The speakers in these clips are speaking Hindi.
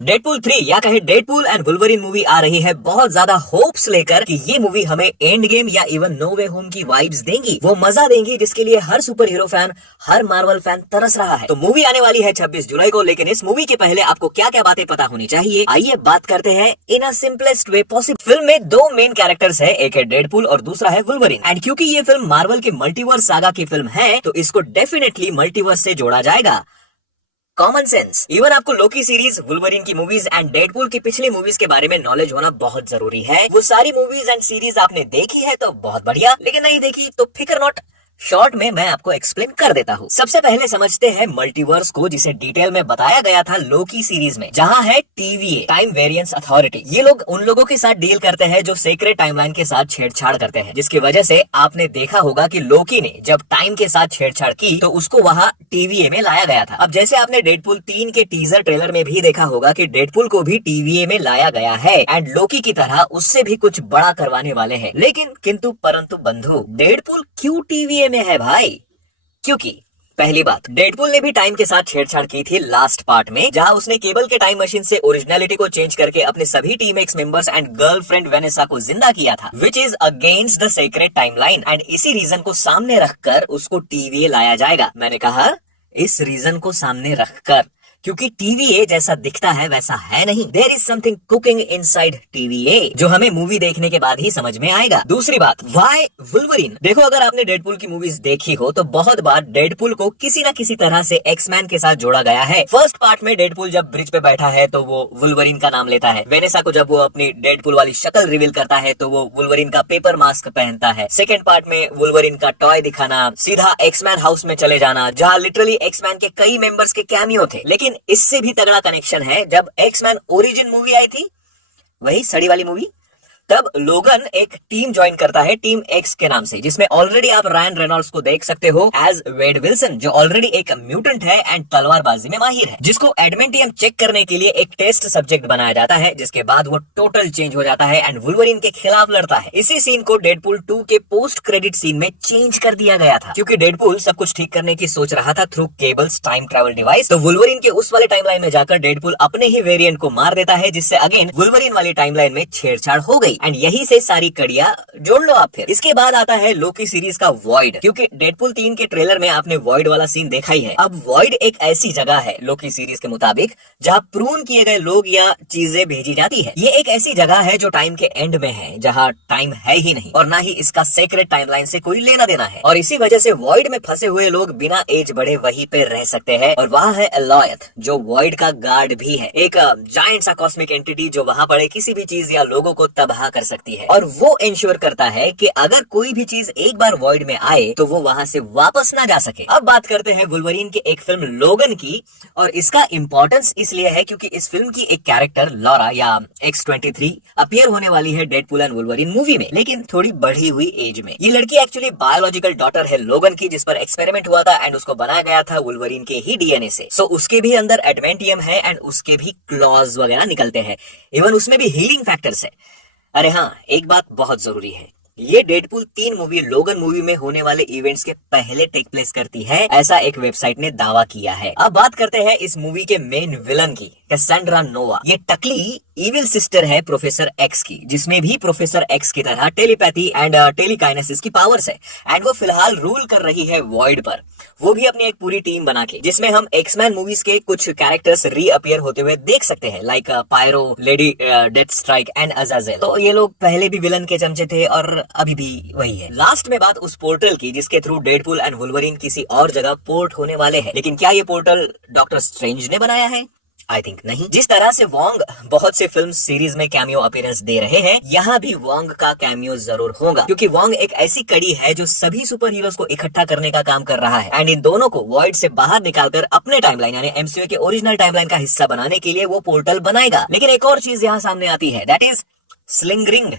डेडपूल 3 या कहे डेडपूल एंड वुल्वरीन मूवी आ रही है बहुत ज्यादा होप्स लेकर कि ये मूवी हमें एंड गेम या इवन नो वे होम की वाइब्स देंगी, वो मजा देंगी जिसके लिए हर सुपर हीरो फैन, हर मार्वल फैन तरस रहा है। तो मूवी आने वाली है 26 जुलाई को, लेकिन इस मूवी के पहले आपको क्या क्या बातें पता होनी चाहिए, आइए बात करते हैं in a simplest way possible. Film में दो मेन कैरेक्टर्स है, एक है डेडपूल और दूसरा है वुल्वरीन। एंड क्योंकि ये फिल्म मार्वल के मल्टीवर्स सागा की फिल्म है तो इसको डेफिनेटली मल्टीवर्स से जोड़ा जाएगा। Common sense. इवन आपको लोकी सीरीज, वुल्वरीन की मूवीज एंड डेडपूल की पिछली मूवीज के बारे में नॉलेज होना बहुत जरूरी है। वो सारी मूवीज एंड सीरीज आपने देखी है तो बहुत बढ़िया, लेकिन नहीं देखी तो फिक्र नॉट, शॉर्ट में मैं आपको एक्सप्लेन कर देता हूँ। सबसे पहले समझते हैं मल्टीवर्स को, जिसे डिटेल में बताया गया था लोकी सीरीज में, जहाँ है TVA, टाइम वेरिएंस अथॉरिटी। ये लोग उन लोगों के साथ डील करते हैं जो सेक्रेट टाइमलाइन के साथ छेड़छाड़ करते हैं, जिसकी वजह से आपने देखा होगा कि लोकी ने जब टाइम के साथ छेड़छाड़ की तो उसको वहाँ TVA में लाया गया था। अब जैसे आपने डेडपूल 3 के टीजर ट्रेलर में भी देखा होगा कि डेडपूल को भी TVA में लाया गया है एंड लोकी की तरह उससे भी कुछ बड़ा करवाने वाले हैं। लेकिन किंतु परंतु बंधु, डेडपूल क्यों TVA में है भाई? क्योंकि पहली बात, डेडपूल ने भी टाइम के साथ छेड़छाड़ की थी लास्ट पार्ट में, जहां उसने केबल के टाइम मशीन से ओरिजिनलिटी को चेंज करके अपने सभी team x members and girlfriend Vanessa को जिंदा किया था, which is against the secret timeline. And इसी रीजन को सामने रखकर उसको TVA लाया जाएगा। मैंने कहा इस रीजन को सामने रखकर, क्योंकि TVA जैसा दिखता है वैसा है नहीं। There is something cooking inside TVA, जो हमें मूवी देखने के बाद ही समझ में आएगा। दूसरी बात, व्हाई वुल्वरीन? देखो, अगर आपने डेडपूल की मूवीज देखी हो तो बहुत बार डेडपूल को किसी न किसी तरह से एक्समैन के साथ जोड़ा गया है। फर्स्ट पार्ट में डेडपूल जब ब्रिज पे बैठा है तो वो वुल्वरीन का नाम लेता है। वेनेसा को जब वो अपनी डेडपूल वाली शक्ल रिवील करता है तो वो वुल्वरीन का पेपर मास्क पहनता है। सेकेंड पार्ट में वुल्वरीन का टॉय दिखाना, सीधा एक्समैन हाउस में चले जाना जहाँ लिटरली एक्समैन के कई मेंबर्स के कैमियो थे। लेकिन इससे भी तगड़ा कनेक्शन है, जब एक्समैन ओरिजिन मूवी आई थी, वही सड़ी वाली मूवी, तब लोगन एक टीम ज्वाइन करता है टीम एक्स के नाम से, जिसमें ऑलरेडी आप रायन रेनॉल्ड्स को देख सकते हो एज वेड विल्सन, जो ऑलरेडी एक म्यूटेंट है एंड तलवारबाजी में माहिर है, जिसको एडमेंटियम चेक करने के लिए एक टेस्ट सब्जेक्ट बनाया जाता है, जिसके बाद वो टोटल चेंज हो जाता है एंड वुल्वरीन के खिलाफ लड़ता है। इसी सीन को डेडपूल 2 के पोस्ट क्रेडिट सीन में चेंज कर दिया गया था, क्योंकि डेडपूल सब कुछ ठीक करने की सोच रहा था through cables time travel device. तो वुल्वरीन के उस वाले टाइमलाइन में जाकर डेडपूल अपने ही वेरिएंट को मार देता है, जिससे अगेन वुल्वरीन वाली टाइमलाइन में छेड़छाड़ हो गई एंड यही से सारी कड़ियां जोड़ लो आप। फिर इसके बाद आता है लोकी सीरीज का वॉइड, क्योंकि डेडपूल 3 के ट्रेलर में आपने वॉइड वाला सीन देखा ही है। अब वॉइड एक ऐसी जगह है लोकी सीरीज के मुताबिक जहां प्रून किए गए लोग या चीजें भेजी जाती है। ये एक ऐसी जगह है जो टाइम के एंड में है, जहां टाइम है ही नहीं और ना ही इसका सेक्रेट टाइमलाइन से कोई लेना देना है। और इसी वजह से वॉइड में फंसे हुए लोग बिना एज बढ़े वहीं पे रह सकते हैं। और वहां है एलॉयथ, जो वॉइड का गार्ड भी है, एक जायंट सा कॉस्मिक एंटिटी जो वहां पड़े किसी भी चीज या लोगों को तबाह कर सकती है। और वो इंश्योर करता है कि अगर कोई भी चीज एक बार वॉइड में आए तो वो वहां से वापस ना जा सके। अब बात करते हैं वुल्वरीन की एक फिल्म लोगन की, और इसका इंपॉर्टेंस इसलिए है क्योंकि इस फिल्म की एक कैरेक्टर लॉरा या X-23 अपीयर होने वाली है डेडपूल एंड वुल्वरीन मूवी में, लेकिन थोड़ी बढ़ी हुई एज में। ये लड़की एक्चुअली बायोलॉजिकल डॉटर है लोगन की, जिस पर एक्सपेरिमेंट हुआ था एंड उसको बनाया गया था वुल्वरीन के ही DNA से। सो उसके भी अंदर एडमेंटियम है एंड उसके भी क्लॉज वगैरह निकलते हैं, इवन उसमें भी हीलिंग फैक्टर्स है। अरे हाँ, एक बात बहुत जरूरी है, ये डेडपूल 3 मूवी लोगन मूवी में होने वाले इवेंट्स के पहले टेक प्लेस करती है, ऐसा एक वेबसाइट ने दावा किया है। अब बात करते हैं इस मूवी के मेन विलन की, कैसेंड्रा नोवा। ये टकली इविल सिस्टर है प्रोफेसर एक्स की, जिसमें भी प्रोफेसर एक्स की तरह टेलीपैथी एंड टेलीकाइनेसिस की पावर्स है एंड वो फिलहाल रूल कर रही है वॉइड पर, वो भी अपनी एक पूरी टीम बना के, जिसमें हम एक्समैन मूवीज के कुछ कैरेक्टर्स रीअपियर होते हुए देख सकते हैं, like Pyro, Lady Deathstrike and Azazel. तो ये लोग पहले भी विलन के चमचे थे और अभी भी वही है। लास्ट में बात उस पोर्टल की जिसके थ्रू डेडपूल एंड वुल्वरीन किसी और जगह पोर्ट होने वाले हैं, लेकिन क्या ये पोर्टल डॉक्टर स्ट्रेंज ने बनाया है? आई थिंक नहीं। जिस तरह से वोंग बहुत से फिल्म सीरीज में कैमियो अपीयरेंस दे रहे हैं, यहाँ भी वोंग का कैमियो जरूर होगा, क्योंकि वोंग एक ऐसी कड़ी है जो सभी सुपर हीरोज को इकट्ठा करने का काम कर रहा है एंड इन दोनों को वॉइड से बाहर निकालकर अपने टाइमलाइन यानी MCU के ओरिजिनल टाइमलाइन का हिस्सा बनाने के लिए वो पोर्टल बनाएगा। लेकिन एक और चीज यहाँ सामने आती है, दैट इज स्लिंग रिंग।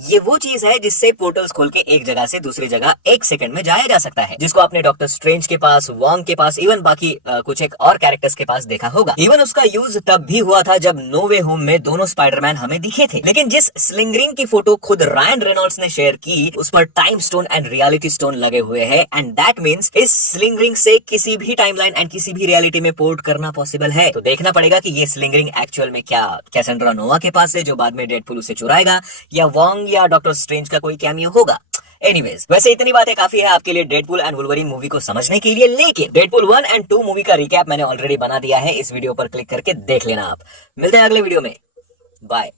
ये वो चीज है जिससे पोर्टल्स खोल के एक जगह से दूसरी जगह 1 सेकंड में जाया जा सकता है, जिसको आपने डॉक्टर स्ट्रेंज के पास, वॉन्ग के पास, इवन बाकी कुछ एक और कैरेक्टर्स के पास देखा होगा। इवन उसका यूज तब भी हुआ था जब नो वे होम में दोनों स्पाइडरमैन हमें दिखे थे। लेकिन जिस स्लिंग रिंग की फोटो खुद रायन रेनॉल्ड्स ने शेयर की, उस पर time stone and reality stone लगे हुए हैं, एंड दैट मींस इस स्लिंग रिंग से किसी भी टाइमलाइन एंड किसी भी रियलिटी में पोर्ट करना पॉसिबल है। तो देखना पड़ेगा कि ये स्लिंग रिंग एक्चुअल में क्या कैसेंड्रा नोवा के पास है, जो बाद में डेडपूल उसे चुराएगा, या वॉन्ग या डॉक्टर स्ट्रेंज का कोई कैमियो होगा। एनीवेज, वैसे इतनी बातें काफी है आपके लिए डेडपूल एंड वुल्वरीन मूवी को समझने के लिए, लेकिन डेडपूल 1 एंड 2 मूवी का रिकैप मैंने ऑलरेडी बना दिया है, इस वीडियो पर क्लिक करके देख लेना आप। मिलते हैं अगले वीडियो में, बाय।